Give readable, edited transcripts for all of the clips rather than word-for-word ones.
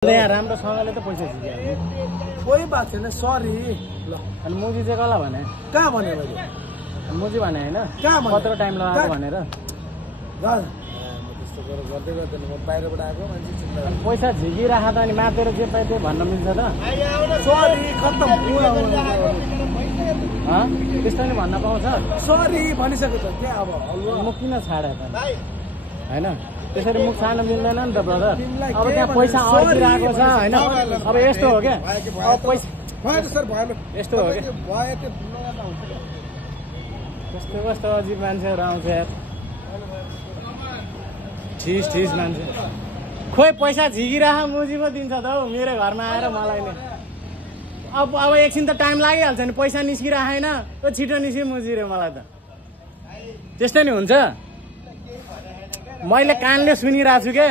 यहाँ राम्रोसँगले त पैसा झिक्यो कोही बात छैन सरी ल अनि मुजी चाहिँ कसलाई भने कहाँ भने मैले मुजी भने हैन कहाँ भने कत्रो टाइम लगाएको भनेर म त्यस्तो गरेर गर्दै गर्दैन म बाहिरबाट आएको मान्छे चिन्ता पैसा झिकिराख त अनि मातेर जे पाए त्यही भन्न मिल्छ त सरी खत्तम त्यस्तो नि भन्न पाउँछ सरी भनिसक्यो त त्यहाँ अब म किन छाडे त हैन त्यसरी मुख छाड्न मिल्दैन नि त ब्रदर अब त्यहाँ पैसा अड्किरहेको छ हैन अब यस्तो हो क्या पैसा भएन सर भएन यस्तो हो क्या भयो त्यो नगर्दा हुन्छ कस्तो कस्तो अजीब मान्छेहरू आउँछ यार ठिस मान्छे खोइ पैसा झिकिराख मुजी पो दिन्छ त हौ मेरो घरमा आएर मलाई नै अब एकछिन त टाइम लागिहाल्छ नि पैसा निस्किराखेन छिटो निस्क्यो मुजी रे मलाई त त्यस्तो नि हुन्छ मैले कानले सुनिरहेको छु क्या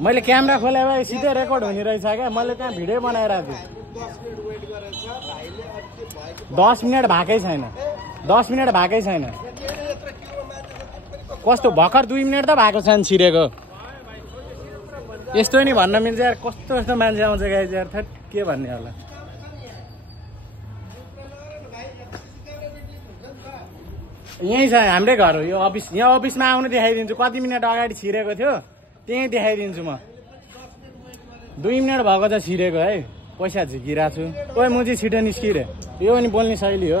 मैले क्यामेरा खोले भए सिधै रेकर्ड हुने रहेछ क्या मैले त्यहाँ भिडियो बनाइरहेको छु 10 मिनट भएकै छैन 10 मिनट भएकै छैन कस्तो भर्खर 2 मिनट त भएको छ नि छिरेको यस्तो नि भन्न मिल्छ यार कस्तो कस्तो मान्छे आउँछ गाइस यार थट के भन्ने होला यहीँ छ हाम्रै घर हो यो अफिस यहाँ अफिसमा आउनु देखाइदिन्छु कति मिनट अगाडि छिरेको थियो त्यहीँ देखाइदिन्छु म 2 मिनट भएको छ छिरेको है पैसा झिकिरहेको छु ओइ मुजी छिटो निस्किरे यो पनि बोल्ने शैली हो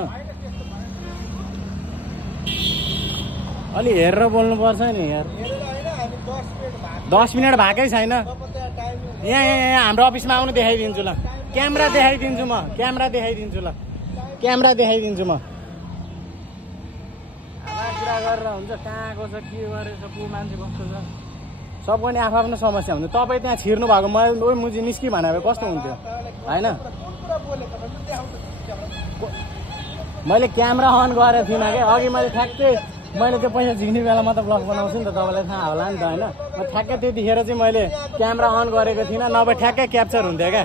अलि हेरेर बोल्नुपर्छ नि यार 10 मिनट भएकै छैन यहाँ हाम्रो अफिसमा आउनु देखाइदिन्छु ल क्यामेरा देखाइदिन्छु म क्यामेरा देखाइदिन्छु म कुरा गरेर हुन्छ कहाँको छ के गरेछ को मान्छे कस्तो छ सबको नि आफ्नो समस्या हुन्छ तपाईँ त्यहाँ छिर्नु भएको मैले मुजी निस्कि भने कस्तो हुन्थ्यो होइन मैले क्यामेरा अन गरेको थिइनँ क्या अघि मैले ठ्याक्कै मैले त्यो पैसा झिक्ने बेला मात्र ब्लग बनाउँछु नि त तपाईँलाई थाहा होला नि त होइन म ठ्याक्कै त्यतिखेर चाहिँ मैले क्यामेरा अन गरेको थिइनँ नभए ठ्याक्कै क्याप्चर हुन्थ्यो क्या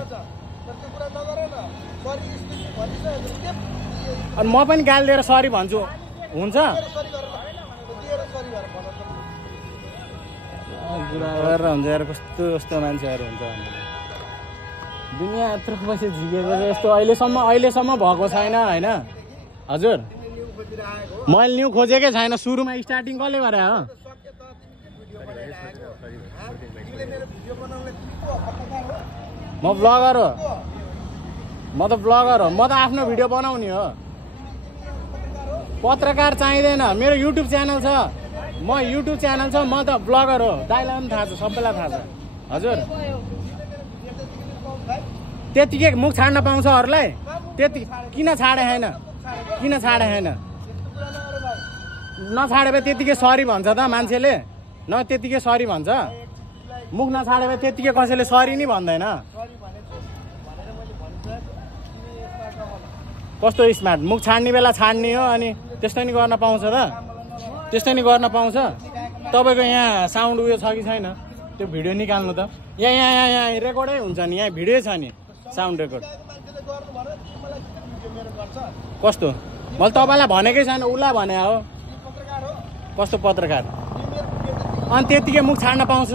अनि म पनि गाली दिएर सरी भन्छु हुन्छ गरेर हुन्छ यार कस्तो कस्तो मान्छेहरू हुन्छ दुनियाँ यत्रो पैसा झिकेको छ यस्तो अहिलेसम्म भएको छैन होइन हजुर मैले न्यू खोजेकै छैन सुरुमा स्टार्टिङ कसले गरे हो म ब्लगर हो म त आफ्नो भिडियो बनाउने हो पत्रकार चाहिँदैन मेरो युट्युब च्यानल छ म त ब्लगर हो दाइलाई पनि थाहा छ सबैलाई थाहा छ हजुर त्यतिकै मुख छाड्न पाउँछ अरूलाई त्यति किन छाडे छैन नछाडे भए त्यतिकै सरी भन्छ त मान्छेले न त्यतिकै सरी भन्छ मुख नछाडे भए त्यतिकै कसैले सरी नि भन्दैन कस्तो स्मार्ट मुख छाड्ने बेला छाड्ने हो अनि त्यस्तो नि गर्न पाउँछ तपाईँको यहाँ साउन्ड उयो छ कि छैन त्यो भिडियो निकाल्नु त यहाँ रेकर्डै हुन्छ नि यहाँ भिडियो छ नि साउन्ड रेकर्ड कस्तो मैले तपाईँलाई भनेकै छैन उसलाई भने हो कस्तो पत्रकार अनि त्यतिकै मुख छाड्न पाउँछ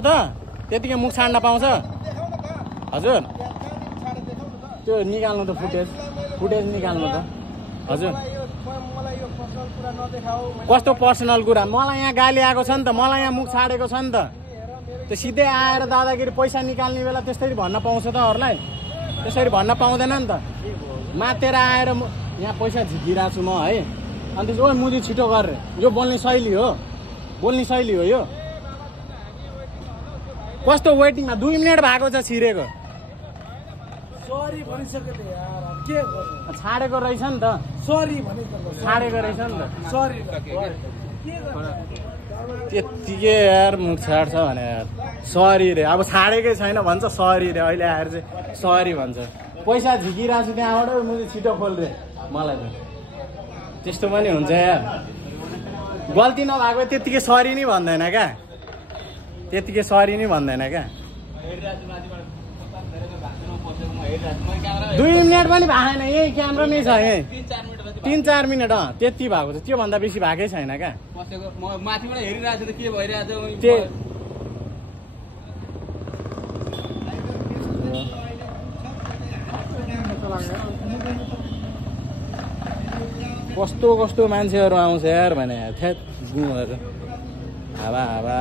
हजुर त्यो निकाल्नु त फुटेज निकाल्नु त हजुर कस्तो पर्सनल कुरा मलाई यहाँ गाली आएको छ नि त मलाई यहाँ मुख छाडेको छ नि त त्यो सिधै आएर दादागिरी पैसा निकाल्ने बेला त्यसरी भन्न पाउँछ त अरूलाई त्यसरी भन्न पाउँदैन नि त मातेर आएर यहाँ पैसा झिकिरहेको छु म है अनि त्यसो मुजी छिटो गरेर यो बोल्ने शैली हो यो कस्तो वेटिङमा 2 मिनट भएको छ छिरेको सरी भनिसक्यो त यार के गर्नु छाडेको रहेछ नि त सरी भने छाडेको रहेछ नि त सरी त्यतिकै यार मुख छाड्छ भने यार सरी रे अब छाडेकै छैन भन्छ सरी रे अहिले आएर चाहिँ सरी भन्छ पैसा झिकिरहेको छु त्यहाँबाट मुझे छिटो खोल रे मलाई त त्यस्तो पनि हुन्छ यार गल्ती नभएको त्यतिकै सरी नि भन्दैन क्या 2 मिनट पनि भएन यही क्यामेरा नै छ यही 3-4 मिनट त्यति भएको छ त्योभन्दा बेसी भएकै छैन क्या माथिबाट हेरिरहेको छु त के भइरहेको छ कस्तो कस्तो मान्छेहरू आउँछ यार भने थ्यात गुहरू हावा हावा